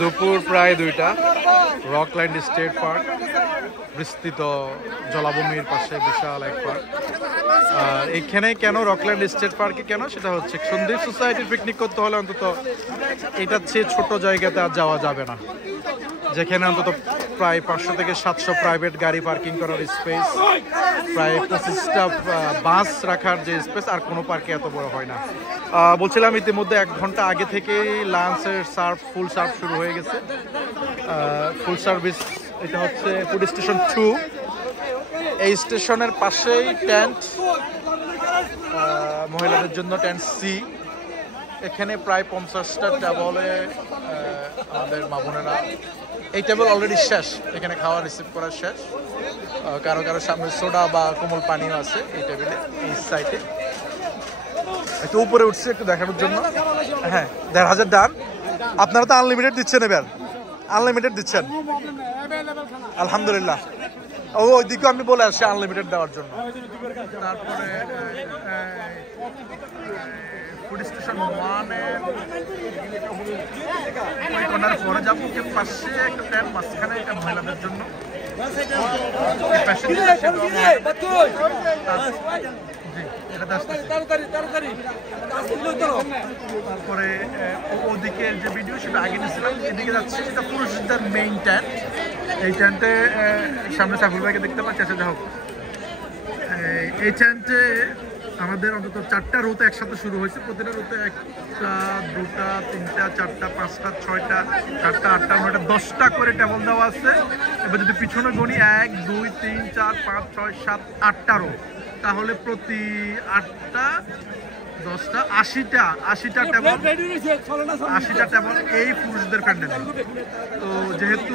দুপুর প্রায় 2টা। রকল্যান্ড স্টেট পার্ক, বিস্তৃত জলাভূমির পাশে বিশাল এক পার্ক। আর এখানে কেন রকল্যান্ড স্টেট পার্কে কেন, সেটা হচ্ছে সন্দ্বীপ সোসাইটির পিকনিক করতে হলে অন্তত এটার চেয়ে ছোট জায়গাতে আর যাওয়া যাবে না, যেখানে অন্তত প্রায় 500 থেকে 700 প্রাইভেট গাড়ি পার্কিং করার স্পেস, প্রায় 25টা বাস রাখার যে স্পেস, আর কোনো পার্কে এত বড় হয় না। বলছিলাম ইতিমধ্যে 1 ঘন্টা আগে থেকেই লাঞ্চের ফুল সার্ভ শুরু হয়ে গেছে। ফুল সার্ভিস, এটা হচ্ছে ফুড স্টেশন 2। এই স্টেশনের পাশেই টেন্ট, মহিলাদের জন্য টেন্ট সি। এখানে প্রায় 50টা টেবলে আমাদের মা বোনেরা, এই টেবল অলরেডি শেষ, এখানে খাওয়া রিসিভ করা শেষ। কারো কারো সামনে সোডা বা কোমল পানিও আছে এই টেবিলে, এই সাইডে। একটু উপরে উঠছে একটু দেখানোর জন্য। হ্যাঁ, 1500 ডান। আপনারা তো আনলিমিটেড দিচ্ছেন, এবার আনলিমিটেড দিচ্ছেন, আলহামদুলিল্লাহ। ওইদিকে আমি বলে আসছি আনলিমিটেড দেওয়ার জন্য। তারপরে ফুড স্টেশন 1-এর পরে যাবো, পাশে একটা টেন্ট, মাঝখানে একটা মহিলাদের জন্য। তারপরে ওদিকে যে ভিডিও সেটা আগে নিয়েছিলাম, এদিকে যাচ্ছে সেটা পুরুষদের মেইন টেন্ট। এই টেন্টে সামনে সাফুল ভাইকে দেখতে পাচ্ছি। আচ্ছা, যাই হোক, এই টেন্টে আমাদের অন্তত 4টা রোতে একসাথে শুরু হয়েছে। প্রতিটা রোতে 1টা 2টা 3টা 4টা 5টা 6টা 7টা 8টা 9টা 10টা করে টেবল দেওয়া আছে। এবার যদি পিছনে গণি 1 2 3 4 5 6 7 8টা রো, তাহলে প্রতি 8টা 10টা 80টা টেবল, 80টা টেবল এই পুরুষদের প্যান্ডেলে। তো যেহেতু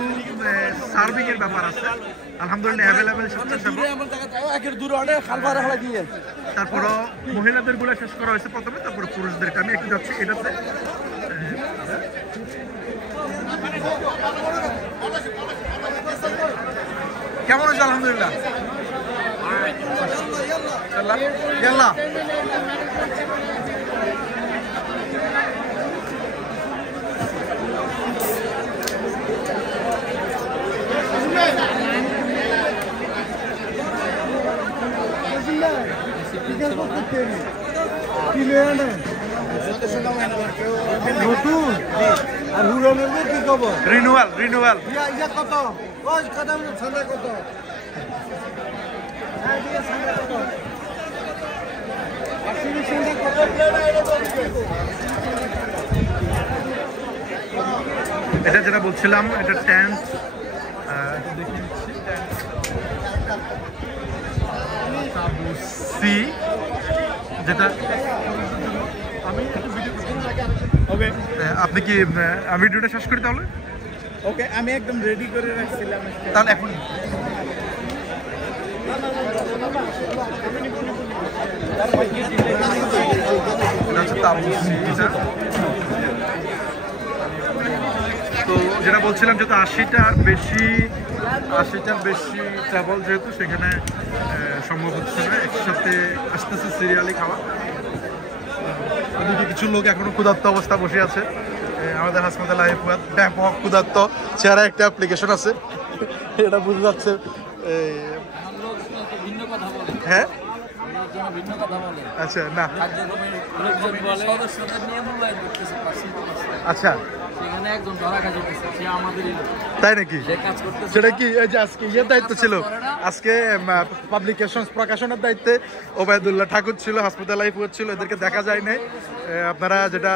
সার্ভিং এর ব্যাপার আছে, আলহামদুলিল্লাহ অ্যাভেলেবেল স্বেচ্ছাসেবক। তারপরও মহিলাদের গুলো শেষ করা হয়েছে প্রথমে, তারপরে পুরুষদেরকে। আমি একটু যাচ্ছি এটাতে। কেমন হয়েছে? আলহামদুলিল্লাহ। রিনুয়াল কত? এটা যেটা বলছিলাম, এটা টেন্ট সি, যেটা আমি ওকে। আপনি কি ভিডিওটা শেষ করি তাহলে? ওকে, আমি একদম রেডি করে রাখছিলাম, তাহলে এখন তো যেটা বলছিলাম, যেহেতু 80টার বেশি ট্রাভেল, যেহেতু সেখানে সম্ভব হচ্ছে না একসাথে আসতেছে সিরিয়ালি খাওয়া। ওদিকে কিছু লোক এখনো ক্ষুধার্ত অবস্থা বসে আছে। আমাদের হাসপাতালে ব্যাপক ক্ষুধার্ত, চেহারা একটা অ্যাপ্লিকেশন আছে, এটা বুঝে যাচ্ছে। হ্যাঁ, আচ্ছা, না আচ্ছা, তাই নাকি? সেটা কি আজকে ইয়ের দায়িত্ব ছিল? আজকে পাবলিকেশন প্রকাশনের দায়িত্বে ওবায়দুল্লাহ ঠাকুর ছিল, হাসপাতাল লাইফ ছিল, এদেরকে দেখা যায় নাই। আপনারা যেটা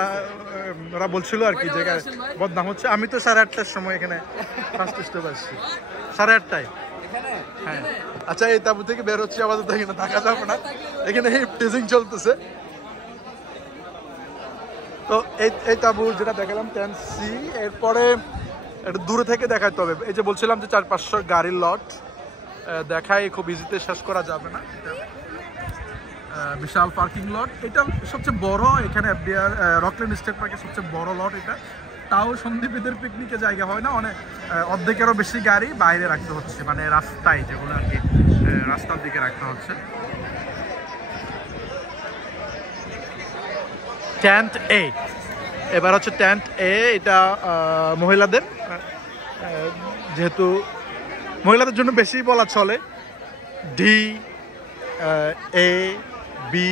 ওরা বলছিল আর কি, জায়গায় বদনাম হচ্ছে। আমি তো 8:30টার সময় এখানে ফার্স্ট স্টপ আসছি, 8:30টায়। হ্যাঁ, আচ্ছা, এই তাবু থেকে বের হচ্ছে, আপাতত এখানে থাকা যাবে না, এখানে টিজিং চলতেছে। তো এই তাবু যেটা দেখালাম টেন্ট সি, এরপরে একটু দূরে থেকে দেখাতে হবে। এই যে বলছিলাম যে 400-500 গাড়ির লট দেখাই খুব ইজিতে শেষ করা যাবে না। বিশাল পার্কিং লট, এটা সবচেয়ে বড় এখানে রকল্যান্ড স্টেট পার্কের সবচেয়ে বড় লট এটা। তাও সন্দীপীদের পিকনিকে জায়গা হয় না, অনেক অর্ধেকেরও বেশি গাড়ি বাইরে রাখতে হচ্ছে, মানে রাস্তায়, যেগুলো আর কি রাস্তার দিকে রাখতে হচ্ছে। টেন্ট 8 এবার হচ্ছে টেন্ট এ, এটা মহিলাদের, যেহেতু মহিলাদের জন্য বেশি বলা চলে। ডি, এ, বি,